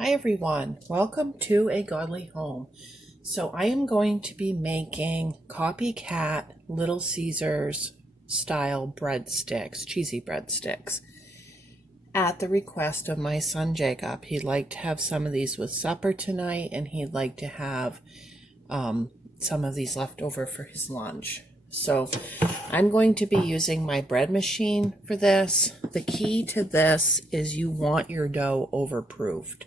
Hi everyone, welcome to A Godly Home. So I am going to be making copycat Little Caesars style breadsticks, cheesy breadsticks, at the request of my son Jacob. He'd like to have some of these with supper tonight, and he'd like to have some of these left over for his lunch. So I'm going to be using my bread machine for this. The key to this is you want your dough overproofed.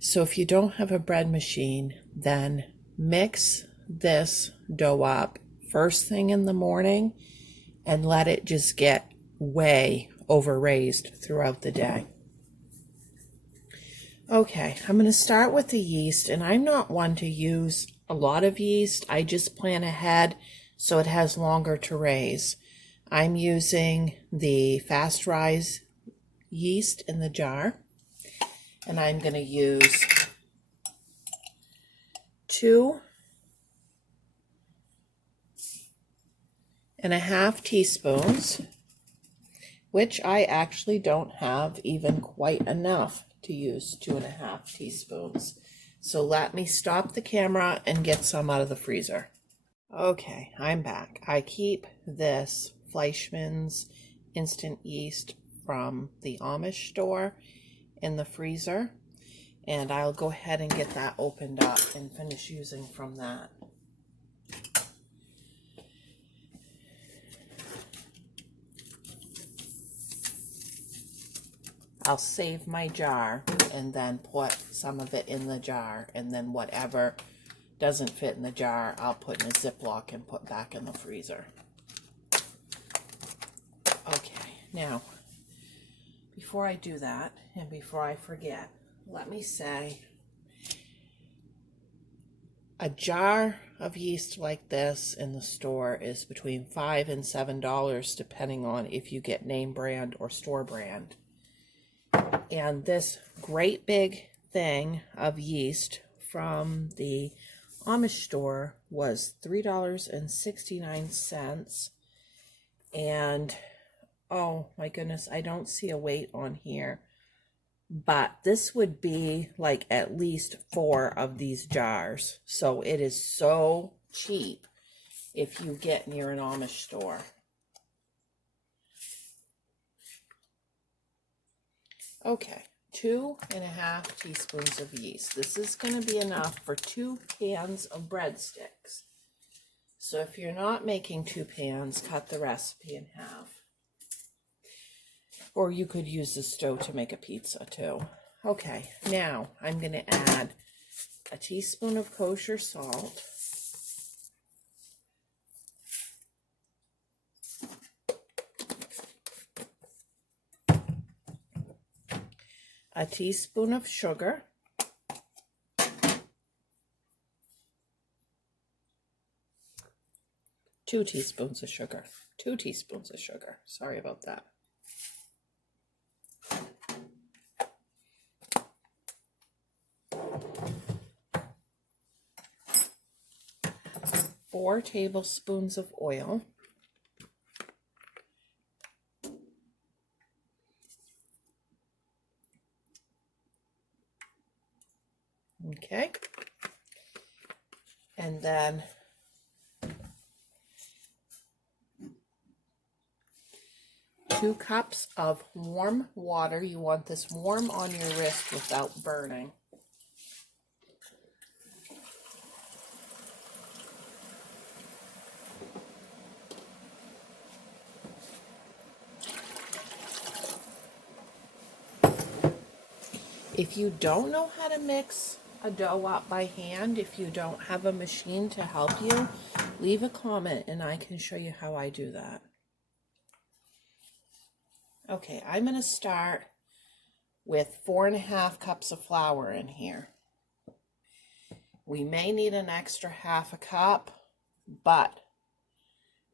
So if you don't have a bread machine, then mix this dough up first thing in the morning and let it just get way over raised throughout the day. Okay, I'm going to start with the yeast, and I'm not one to use a lot of yeast. I just plan ahead so it has longer to raise. I'm using the fast rise yeast in the jar, and I'm going to use 2.5 teaspoons, which I actually don't have even quite enough to use 2.5 teaspoons. So let me stop the camera and get some out of the freezer. Okay, I'm back. I keep this Fleischmann's instant yeast from the Amish store in the freezer, and I'll go ahead and get that opened up and finish using from that. I'll save my jar and then put some of it in the jar, and then whatever doesn't fit in the jar, I'll put in a Ziploc and put back in the freezer. Okay, now, before I do that, and before I forget, let me say, a jar of yeast like this in the store is between $5 and $7, depending on if you get name brand or store brand. And this great big thing of yeast from the Amish store was $3.69. And oh my goodness, I don't see a weight on here, but this would be like at least 4 of these jars. So it is so cheap if you get near an Amish store. Okay, 2.5 teaspoons of yeast. This is going to be enough for 2 pans of breadsticks. So if you're not making 2 pans, cut the recipe in half. Or you could use the stove to make a pizza too. Okay, now I'm going to add a teaspoon of kosher salt, a teaspoon of sugar, 2 teaspoons of sugar, 2 teaspoons of sugar, sorry about that. 4 tablespoons of oil, okay, and then 2 cups of warm water. You want this warm on your wrist without burning. If you don't know how to mix a dough up by hand, if you don't have a machine to help you, leave a comment and I can show you how I do that. Okay, I'm going to start with 4.5 cups of flour in here. We may need an extra 1/2 cup, but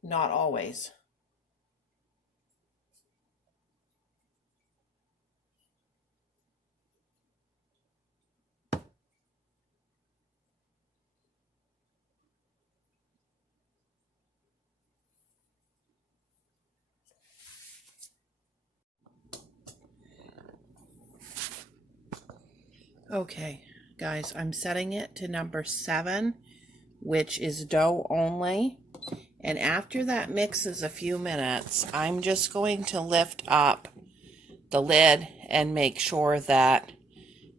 not always. Okay, guys, I'm setting it to number 7, which is dough only. And after that mixes a few minutes, I'm just going to lift up the lid and make sure that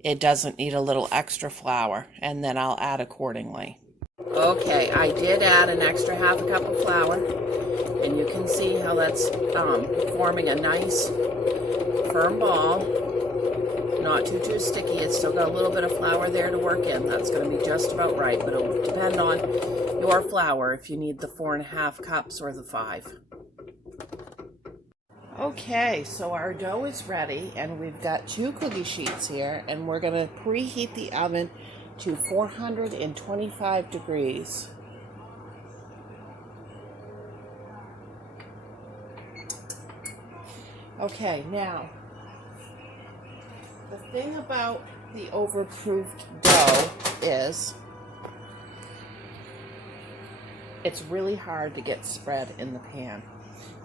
it doesn't need a little extra flour, and then I'll add accordingly. Okay, I did add an extra half a cup of flour, and you can see how that's forming a nice firm ball. Not too sticky. It's still got a little bit of flour there to work in. That's going to be just about right, but it'll depend on your flour if you need the 4.5 cups or the 5. Okay, so our dough is ready, and we've got 2 cookie sheets here, and we're going to preheat the oven to 425 degrees. Okay, now, the thing about the overproofed dough is it's really hard to get spread in the pan.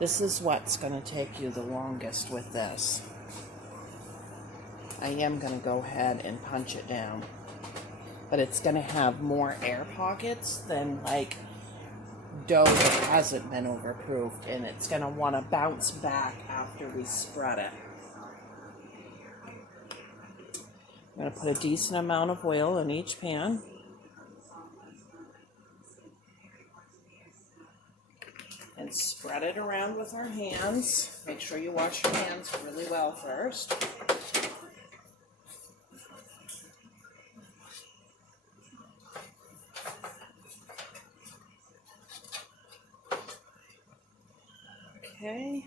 This is what's going to take you the longest with this. I am going to go ahead and punch it down, but it's going to have more air pockets than like dough that hasn't been overproofed, and it's going to want to bounce back after we spread it. I'm going to put a decent amount of oil in each pan. And spread it around with our hands. Make sure you wash your hands really well first. Okay.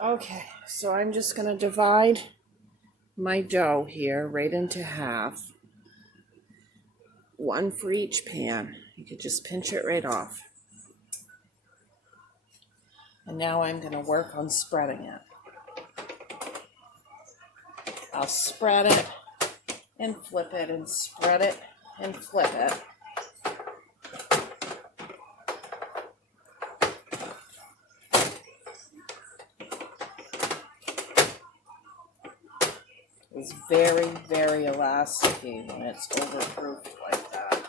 Okay, so I'm just going to divide my dough here right into half. 1 for each pan. You could just pinch it right off. And now I'm going to work on spreading it. I'll spread it and flip it and spread it and flip it. It's very, very elasticy when it's overproofed like that.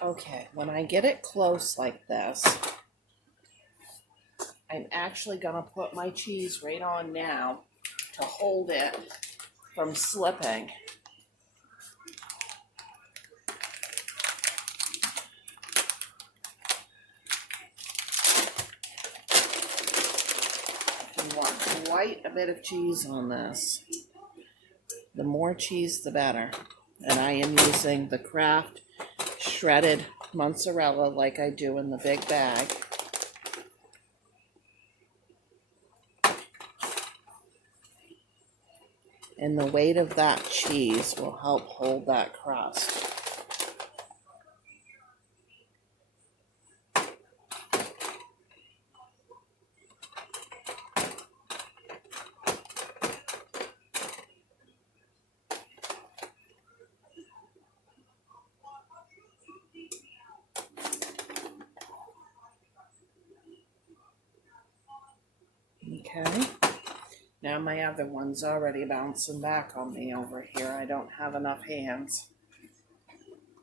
Okay, when I get it close like this, I'm actually going to put my cheese right on now to hold it from slipping. You want quite a bit of cheese on this. The more cheese, the better. And I am using the Kraft shredded mozzarella like I do in the big bag. And the weight of that cheese will help hold that crust. Okay, now my other one's already bouncing back on me over here. I don't have enough hands.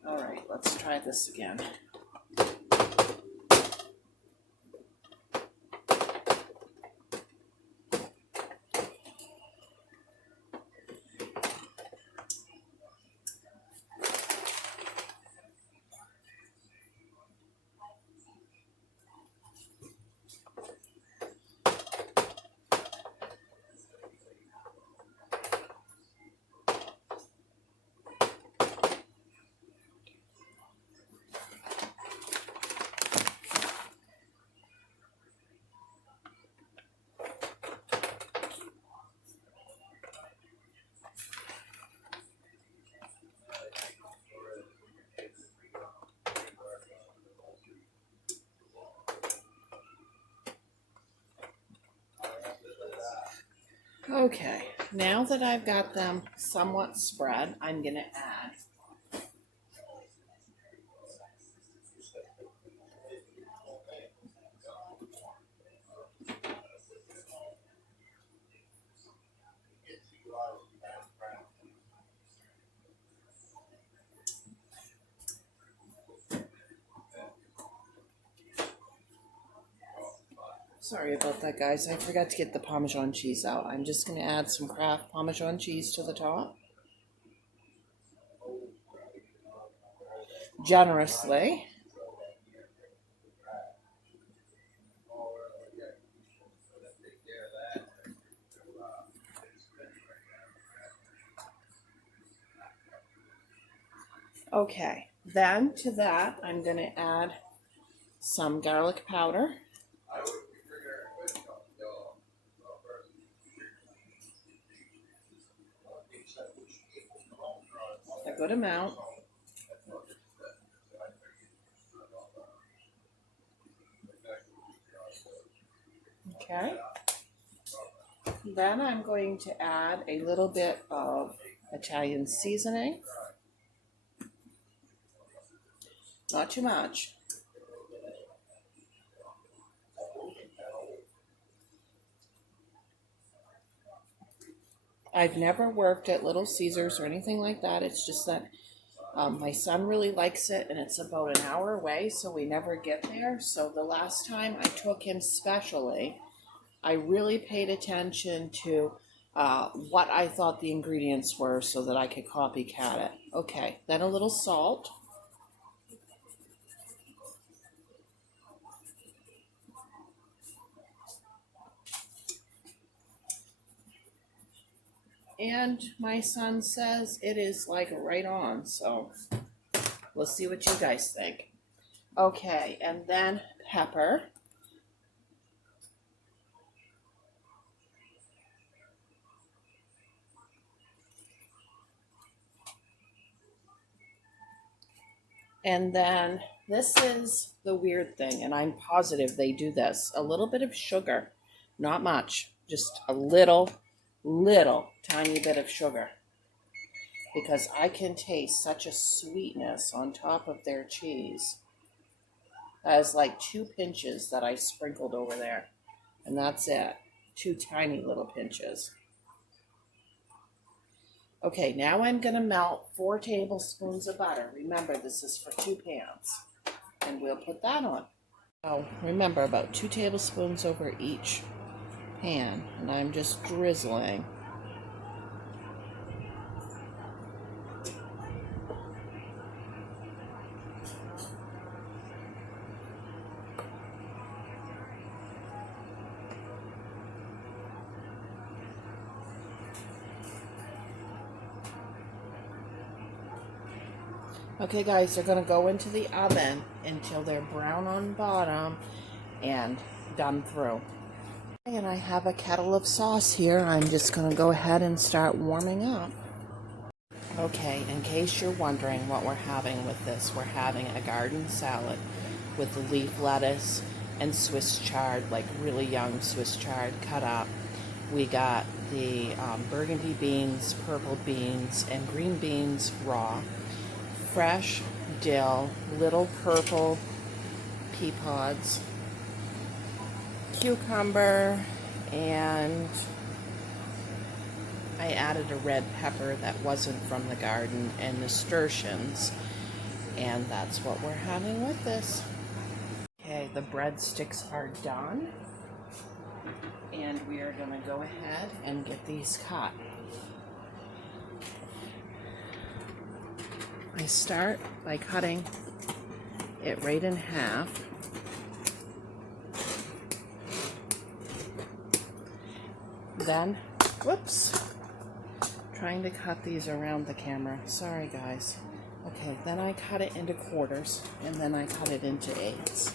All right, let's try this again. Okay, now that I've got them somewhat spread, I'm going to add sorry about that, guys. I forgot to get the Parmesan cheese out. I'm just going to add some Kraft Parmesan cheese to the top. Generously. Okay, then to that, I'm going to add some garlic powder. A good amount. Okay. Then I'm going to add a little bit of Italian seasoning. Not too much. I've never worked at Little Caesars or anything like that. It's just that my son really likes it, and it's about an hour away, so we never get there. So the last time I took him specially, I really paid attention to what I thought the ingredients were so that I could copycat it. Okay, then a little salt. And my son says it is like right on, so we'll see what you guys think. Okay, and then pepper. And then this is the weird thing, and I'm positive they do this. A little bit of sugar, not much, just a little tiny bit of sugar. Because I can taste such a sweetness on top of their cheese. That is like 2 pinches that I sprinkled over there. And that's it. 2 tiny little pinches. Okay, now I'm going to melt 4 tablespoons of butter. Remember, this is for 2 pans. And we'll put that on. Oh, remember, about 2 tablespoons over each pan. And I'm just drizzling. Okay, guys, they're going to go into the oven until they're brown on bottom and done through. And I have a kettle of sauce here. I'm just going to go ahead and start warming up. Okay, in case you're wondering what we're having with this, we're having a garden salad with leaf lettuce and Swiss chard, like really young Swiss chard cut up. We got the burgundy beans, purple beans, and green beans raw. Fresh dill, little purple pea pods, cucumber, and I added a red pepper that wasn't from the garden, and nasturtiums, and that's what we're having with this. Okay, the breadsticks are done, and we are going to go ahead and get these cut. I start by cutting it right in half. Then, whoops, trying to cut these around the camera. Sorry, guys. Okay, then I cut it into quarters, and then I cut it into eighths.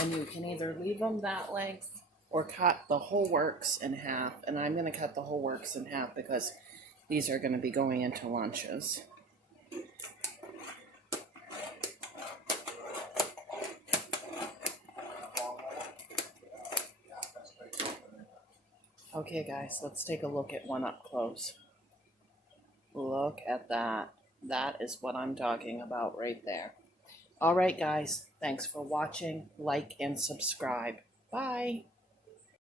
And you can either leave them that length or cut the whole works in half. And I'm going to cut the whole works in half because these are going to be going into lunches. Okay guys, let's take a look at one up close. Look at that. That is what I'm talking about right there. All right guys, thanks for watching. Like and subscribe. Bye.